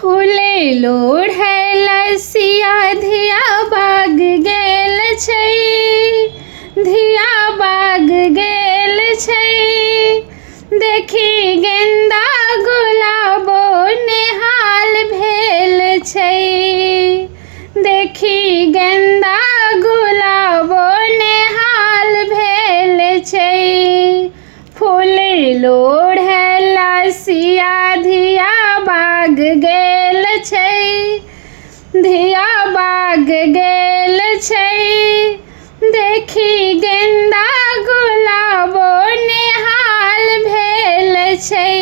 फूले लोढ़ै सिया धिया बाग गेल छै, धिया बाग गेल छै। देखी गेंदा गुलाबो नेहाल भेल छै, देखी गेंदा गुलाबो नेहाल भेल छै। फूले लोढ़ै सिया धिया बाग गेल छै, धिया बाग गेल छै। देखी गेंदा गुलाबो नेहाल भेल छै,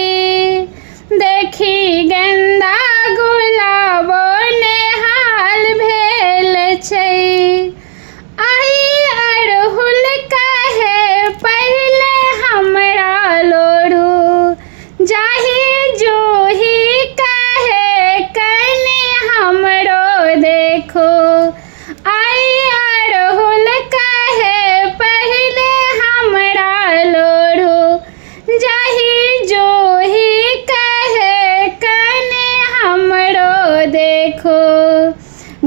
देखी गेंदा गुलाबो नेहाल भेल छै। आइ अड़हुल कहे पहिले हमरा लोढ़ू, जाहि जूही कहे कनि हमरो देखो। आइ अड़हुल कहे पहिले हमरा लोढ़ू, जाहि जूही कहे कनि हमरो देखो।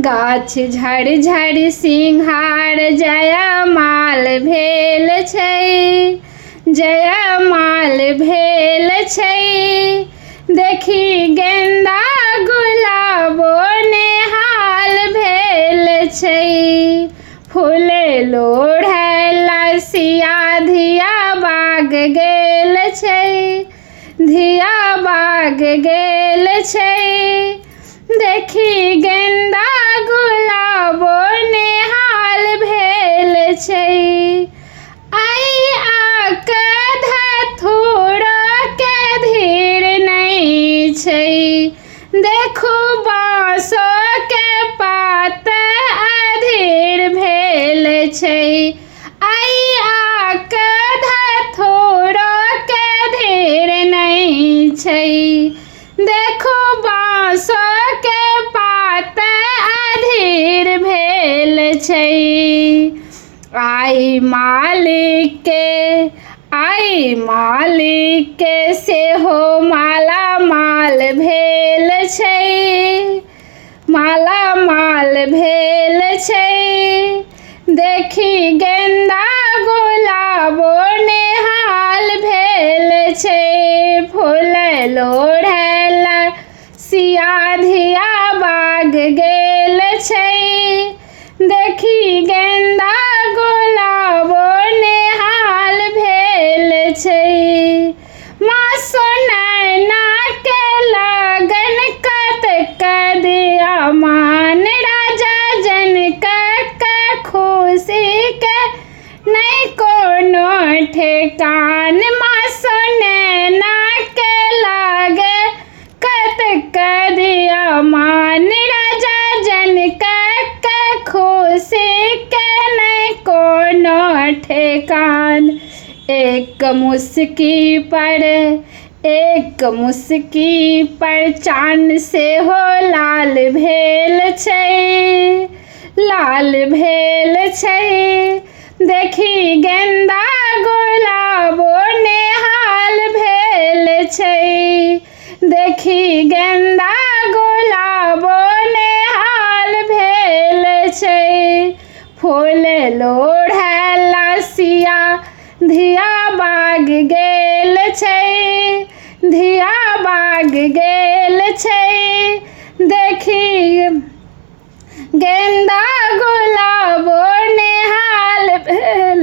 गाछ झड़ झड़ सिंघार जयमाल भेल छै, जयमाल भेल छै। देखी गेंदा गुलाबो नेहाल भेल छै। फूले लोढ़ै सिया धिया बाग गेल छै, धिया बाग गेल छै। देखी गेंदा गुलाबो नेहाल भेल छै। आइ आक धथुरो के धीर नहीं छै, देखू बाँसो के पात अधीर भेल छै। आइ आक धथुरो के धीर नहीं छै, देखू बाँसो के पात अधीर भेल छै। आइ मालिक के सेहो माला माल भेल छै, माला माल भेल छै। देखी गेंदा गुलाबो नेहाल भेल छै। फूले लोढ़ै सिया धिया बाग गेल छै, देखी गेंदा गुलाबो नेहाल भेल छै। मासो नैना के लगन कतक दिया मान, राजा जनक खुशी के नहीं कोनो ठेकान। मासो नैना के लागे कतक दिया मान, राजा जनक खुशी के नहीं कोनो ठेकान। एक मुस्की पर चान से हो लाल भेल छै, लाल भेल छै। देखी गेंदा गुलाबो नेहाल भेल छै, देखी गेंदा गुलाबो नेहाल भेल छै। फूले लोढ़ै सिया धिया बाग गेल छै, धिया बाग गेल छै।